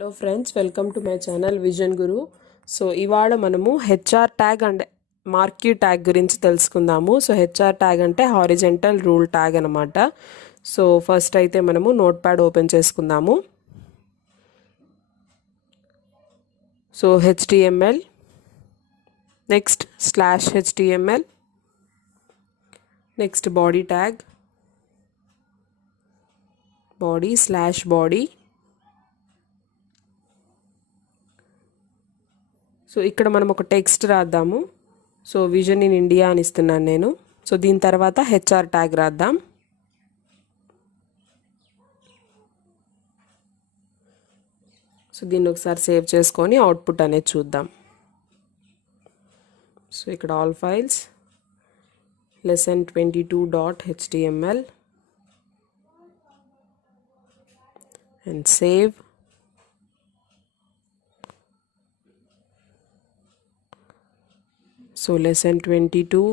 Hello friends, welcome to my channel vision Guru. So ఇవాళ మనము HR tag and marquee tag గురించి తెలుసుకుందాము. So HR tag అంటే horizontal rule tag అనమాట. So first అయితే మనము నోట్ ప్యాడ్ ఓపెన్ చేసుకుందాము. So HTML, next /HTML, next body tag, body body. So ఇక్కడ మనం ఒక టెక్స్ట్ రాద్దాము. సో విజన్ ఇన్ ఇండియా అని ఇస్తున్నాను నేను. సో దీని తర్వాత హెచ్ఆర్ ట్యాగ్ రాద్దాం. సో దీన్ని ఒకసారి సేవ్ చేసుకొని అవుట్పుట్ అనేది చూద్దాం. సో ఇక్కడ all files lesson22.html and save. So lesson 22.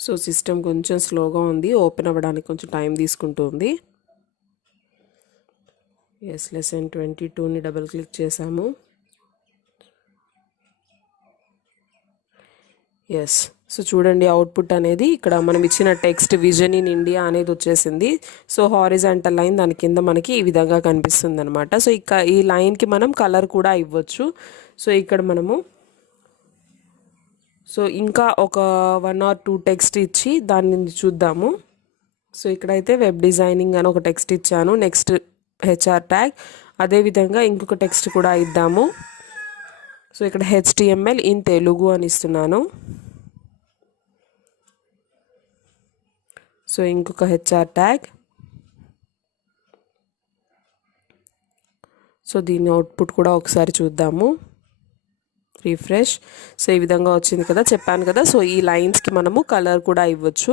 So system కొంచెం స్లోగా ఉంది, ఓపెన్ అవ్వడానికి కొంచెం టైం తీసుకుంటుంది. ఎస్, లెసన్ 22ని డబుల్ క్లిక్ చేసాము. ఎస్, సో చూడండి అవుట్పుట్ అనేది ఇక్కడ మనం ఇచ్చిన టెక్స్ట్ విజన్ ఇన్ ఇండియా అనేది వచ్చేసింది. సో హారిజాంటల్ లైన్ దాని కింద మనకి ఈ విధంగా కనిపిస్తుంది అనమాట. సో ఈ లైన్కి మనం కలర్ కూడా ఇవ్వచ్చు. సో ఇక్కడ మనము సో ఇంకా ఒక 1 or 2 టెక్స్ట్ ఇచ్చి దాన్ని చూద్దాము. సో ఇక్కడైతే వెబ్ డిజైనింగ్ అని ఒక టెక్స్ట్ ఇచ్చాను. నెక్స్ట్ హెచ్ఆర్ ట్యాగ్, అదేవిధంగా ఇంకొక టెక్స్ట్ కూడా ఇద్దాము. సో ఇక్కడ HTML ఇన్ తెలుగు అని ఇస్తున్నాను. సో ఇంకొక హెచ్ఆర్ ట్యాగ్. సో దీని అవుట్పుట్ కూడా ఒకసారి చూద్దాము. రిఫ్రెష్. సో ఈ విధంగా వచ్చింది కదా, చెప్పాను కదా. సో ఈ లైన్స్కి మనము కలర్ కూడా ఇవ్వచ్చు.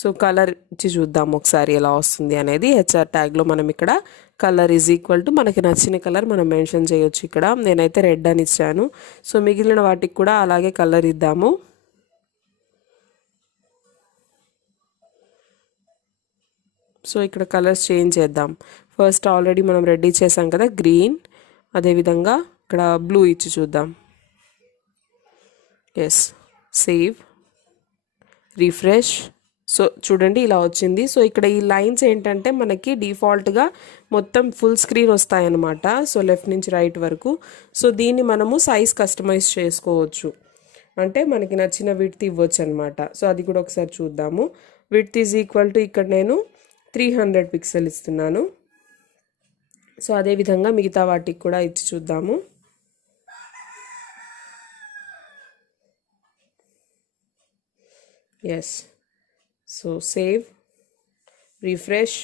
సో కలర్ ఇచ్చి చూద్దాము ఒకసారి ఎలా వస్తుంది అనేది. హెచ్ఆర్ ట్యాగ్లో మనం ఇక్కడ కలర్ = మనకి నచ్చిన కలర్ మనం మెన్షన్ చేయొచ్చు. ఇక్కడ నేనైతే రెడ్ అని ఇచ్చాను. సో మిగిలిన వాటికి కూడా అలాగే కలర్ ఇద్దాము. సో ఇక్కడ కలర్స్ చేంజ్ చేద్దాం. ఫస్ట్ ఆల్రెడీ మనం రెడ్ ఇచ్చేసాం కదా, గ్రీన్. అదేవిధంగా ఇక్కడ బ్లూ ఇచ్చి చూద్దాం. Yes, save, refresh. సో చూడండి ఇలా వచ్చింది. సో ఇక్కడ ఈ లైన్స్ ఏంటంటే మనకి డిఫాల్ట్గా మొత్తం ఫుల్ స్క్రీన్ వస్తాయన్నమాట. సో లెఫ్ట్ నుంచి రైట్ వరకు. సో దీన్ని మనము సైజ్ కస్టమైజ్ చేసుకోవచ్చు, అంటే మనకి నచ్చిన విడ్త్ ఇవ్వచ్చు అనమాట. సో అది కూడా ఒకసారి చూద్దాము. విడ్త్ = ఇక్కడ నేను 300 పిక్సెల్ ఇస్తున్నాను. సో అదేవిధంగా మిగతా వాటికి కూడా ఇచ్చి చూద్దాము. Yes, so save, refresh.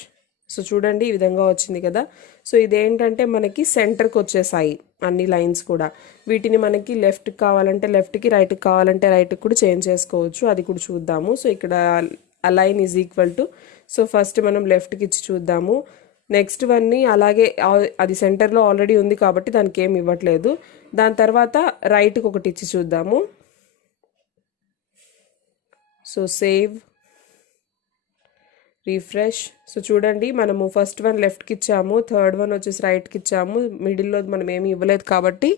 So చూడండి ఈ విధంగా వచ్చింది కదా. సో ఇదేంటంటే మనకి సెంటర్కి వచ్చేసాయి అన్ని లైన్స్ కూడా. వీటిని మనకి లెఫ్ట్కి కావాలంటే లెఫ్ట్కి, రైట్కి కావాలంటే రైట్కి కూడా చేంజ్ చేసుకోవచ్చు. అది కూడా చూద్దాము. సో ఇక్కడ అలైన్ = సో ఫస్ట్ మనం లెఫ్ట్కి ఇచ్చి చూద్దాము. నెక్స్ట్ వన్ని అలాగే, అది సెంటర్లో ఆల్రెడీ ఉంది కాబట్టి దానికి ఏమి ఇవ్వట్లేదు. దాని తర్వాత రైట్కి ఒకటి ఇచ్చి చూద్దాము. So save, refresh. సో చూడండి మనము ఫస్ట్ వన్ లెఫ్ట్కి ఇచ్చాము, థర్డ్ వన్ వచ్చేసి రైట్కి ఇచ్చాము. మిడిల్లో మనం ఏమి ఇవ్వలేదు కాబట్టి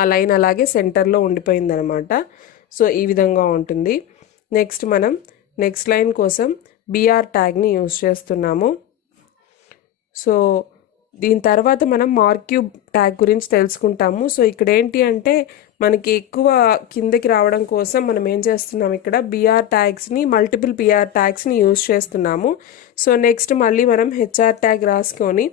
ఆ లైన్ అలాగే సెంటర్లో ఉండిపోయింది అనమాట. సో ఈ విధంగా ఉంటుంది. నెక్స్ట్ మనం నెక్స్ట్ లైన్ కోసం BR ట్యాగ్ని యూజ్ చేస్తున్నాము. సో దీని తర్వాత మనం మార్క్యూ ట్యాగ్ గురించి తెలుసుకుంటాము. సో ఇక్కడ ఏంటి అంటే మనకి ఎక్కువ కిందకి రావడం కోసం మనం ఏం చేస్తున్నాం, ఇక్కడ BR ట్యాగ్స్ని, మల్టిపుల్ BR ట్యాగ్స్ని యూజ్ చేస్తున్నాము. సో నెక్స్ట్ మళ్ళీ మనం హెచ్ఆర్ ట్యాగ్ రాసుకొని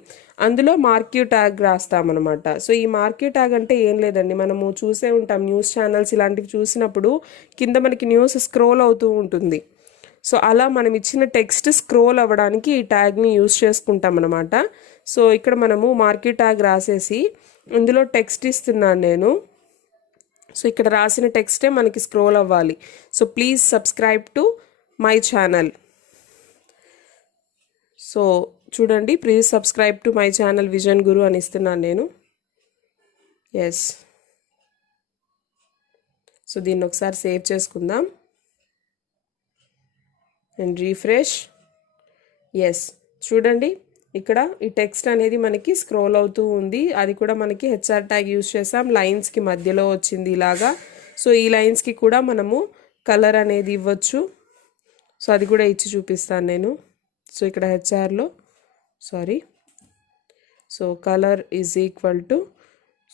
అందులో మార్క్యూ ట్యాగ్ రాస్తామన్నమాట. సో ఈ మార్క్యూ ట్యాగ్ అంటే ఏం లేదండి, మనము చూసే ఉంటాం న్యూస్ ఛానల్స్ ఇలాంటివి చూసినప్పుడు కింద మనకి న్యూస్ స్క్రోల్ అవుతూ ఉంటుంది. సో అలా మనం ఇచ్చిన టెక్స్ట్ స్క్రోల్ అవ్వడానికి ఈ ట్యాగ్ని యూజ్ చేసుకుంటాం అనమాట. సో ఇక్కడ మనము మార్క్యూ ట్యాగ్ రాసేసి ఇందులో టెక్స్ట్ ఇస్తున్నాను నేను. సో ఇక్కడ రాసిన టెక్స్టే మనకి స్క్రోల్ అవ్వాలి. So please subscribe to my channel. So చూడండి, please subscribe to my channel vision Guru అని ఇస్తున్నాను నేను. ఎస్, సో దీన్ని ఒకసారి సేవ్ చేసుకుందాం. And refresh. ఎస్, చూడండి ఇక్కడ ఈ టెక్స్ట్ అనేది మనకి స్క్రోల్ అవుతూ ఉంది. అది కూడా మనకి హెచ్ఆర్ ట్యాగ్ యూస్ చేసాం, లైన్స్కి మధ్యలో వచ్చింది ఇలాగా. సో ఈ లైన్స్కి కూడా మనము కలర్ అనేది ఇవ్వచ్చు. సో అది కూడా ఇచ్చి చూపిస్తాను నేను. సో ఇక్కడ హెచ్ఆర్లో so colour is equal to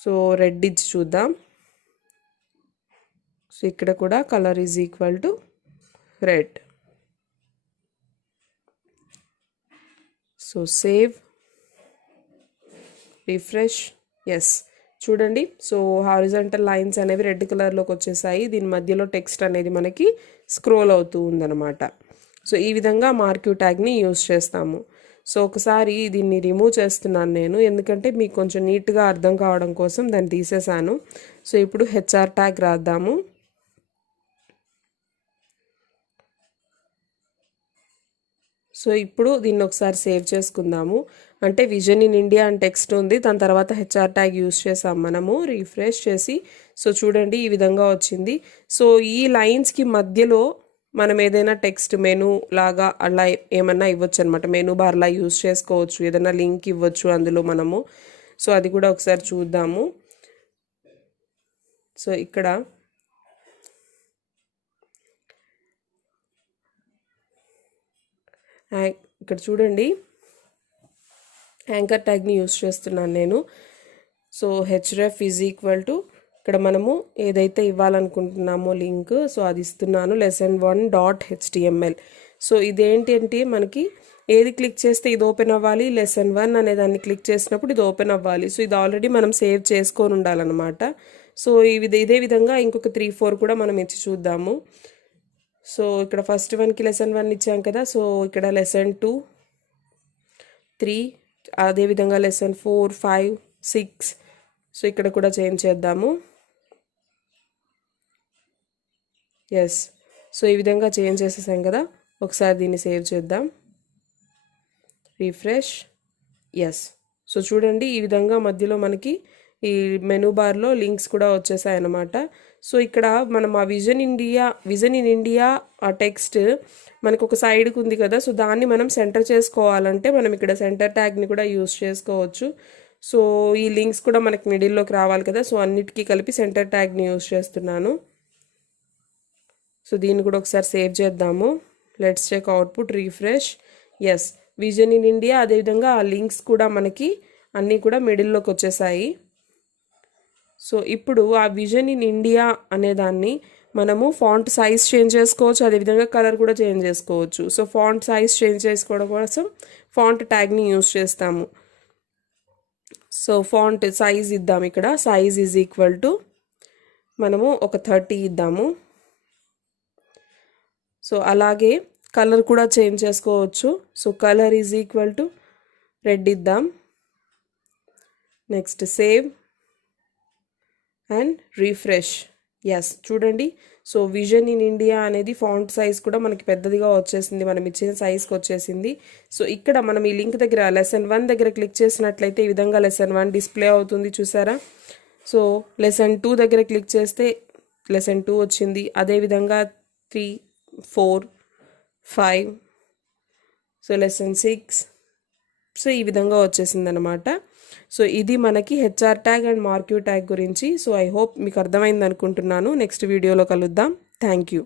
so red ఇచ్చి చూద్దాం. సో ఇక్కడ కూడా colour is equal to red. So save, refresh. Yes, చూడండి సో హారిజాంటల్ లైన్స్ అనేవి రెడ్ కలర్లోకి వచ్చేసాయి. దీని మధ్యలో టెక్స్ట్ అనేది మనకి స్క్రోల్ అవుతూ ఉందన్నమాట. సో ఈ విధంగా మార్క్యూ ట్యాగ్ని యూస్ చేస్తాము. సో ఒకసారి దీన్ని రిమూవ్ చేస్తున్నాను నేను, ఎందుకంటే మీకు కొంచెం నీట్గా అర్థం కావడం కోసం దాన్ని తీసేసాను. సో ఇప్పుడు హెచ్ఆర్ ట్యాగ్ రాద్దాము. సో ఇప్పుడు దీన్ని ఒకసారి సేవ్ చేసుకుందాము. అంటే విజన్ ఇన్ ఇండియా అని టెక్స్ట్ ఉంది, దాని తర్వాత హెచ్ఆర్ ట్యాగ్ యూస్ చేసాం మనము. రీఫ్రెష్ చేసి సో చూడండి ఈ విధంగా వచ్చింది. సో ఈ లైన్స్కి మధ్యలో మనం ఏదైనా టెక్స్ట్ మెనూ లాగా అలా ఏమన్నా ఇవ్వచ్చు అనమాట. మెనూ బార్లా యూస్ చేసుకోవచ్చు, ఏదైనా లింక్ ఇవ్వచ్చు అందులో మనము. సో అది కూడా ఒకసారి చూద్దాము. సో ఇక్కడ చూడండి యాంకర్ ట్యాగ్ని యూస్ చేస్తున్నాను నేను. So href is equal to ఇక్కడ మనము ఏదైతే ఇవ్వాలనుకుంటున్నామో లింక్, సో అది ఇస్తున్నాను, lesson1.html. సో ఇదేంటి అంటే మనకి ఏది క్లిక్ చేస్తే ఇది ఓపెన్ అవ్వాలి, lesson1 అనే దాన్ని క్లిక్ చేసినప్పుడు ఇది ఓపెన్ అవ్వాలి. సో ఇది ఆల్రెడీ మనం సేవ్ చేసుకొని ఉండాలన్నమాట. సో ఇదే విధంగా ఇంకొక 3-4 కూడా మనం ఇచ్చి చూద్దాము. సో ఇక్కడ ఫస్ట్ వన్కి lesson1 ఇచ్చాం కదా. సో ఇక్కడ lesson2, 3, అదేవిధంగా lesson4, 5, 6. సో ఇక్కడ కూడా చేంజ్ చేద్దాము. ఎస్, సో ఈ విధంగా చేంజ్ చేసేసాం కదా. ఒకసారి దీన్ని సేవ్ చేద్దాం, రీఫ్రెష్. ఎస్, సో చూడండి ఈ విధంగా మధ్యలో మనకి ఈ మెనూ బార్లో లింక్స్ కూడా వచ్చేసాయి అన్నమాట. సో ఇక్కడ మనం ఆ విజన్ ఇన్ ఇండియా ఆ టెక్స్ట్ మనకు ఒక సైడ్కి ఉంది కదా. సో దాన్ని మనం సెంటర్ చేసుకోవాలంటే మనం ఇక్కడ సెంటర్ ట్యాగ్ని కూడా యూస్ చేసుకోవచ్చు. సో ఈ లింక్స్ కూడా మనకి మిడిల్లోకి రావాలి కదా. సో అన్నిటికీ కలిపి సెంటర్ ట్యాగ్ని యూస్ చేస్తున్నాను. సో దీన్ని కూడా ఒకసారి సేవ్ చేద్దాము. Let's check output, refresh. Yes, vision in India అదేవిధంగా ఆ లింక్స్ కూడా మనకి అన్నీ కూడా మిడిల్లోకి వచ్చేసాయి. సో ఇప్పుడు ఆ విజన్ ఇన్ ఇండియా అనేదాన్ని మనము ఫాంట్ సైజ్ చేంజ్ చేసుకోవచ్చు, అదేవిధంగా కలర్ కూడా చేంజ్ చేసుకోవచ్చు. సో ఫాంట్ సైజ్ చేంజ్ చేసుకోవడం కోసం ఫాంట్ ట్యాగ్ని యూస్ చేస్తాము. సో ఫాంట్ సైజ్ ఇద్దాం. ఇక్కడ సైజ్ ఈజ్ ఈక్వల్ టు మనము ఒక 30 ఇద్దాము. సో అలాగే కలర్ కూడా చేంజ్ చేసుకోవచ్చు. So colour is equal to red ఇద్దాం. Next save and refresh. Yes, చూడండి సో విజన్ ఇన్ ఇండియా అనేది ఫాంట్ సైజ్ కూడా మనకి పెద్దదిగా వచ్చేసింది, మనం ఇచ్చిన సైజ్కి వచ్చేసింది. సో ఇక్కడ మనం ఈ లింక్ దగ్గర lesson1 దగ్గర క్లిక్ చేసినట్లయితే ఈ విధంగా lesson1 డిస్ప్లే అవుతుంది, చూసారా. సో lesson2 దగ్గర క్లిక్ చేస్తే lesson2 వచ్చింది. అదేవిధంగా 3, 4, 5, సో lesson6. సో ఈ విధంగా వచ్చేసింది అనమాట. సో ఇది మనకి HR tag and marquee tag గురించి. సో ఐ హోప్ మీకు అర్థమైంది అనుకుంటున్నాను. నెక్స్ట్ వీడియోలో కలుద్దాం. Thank you.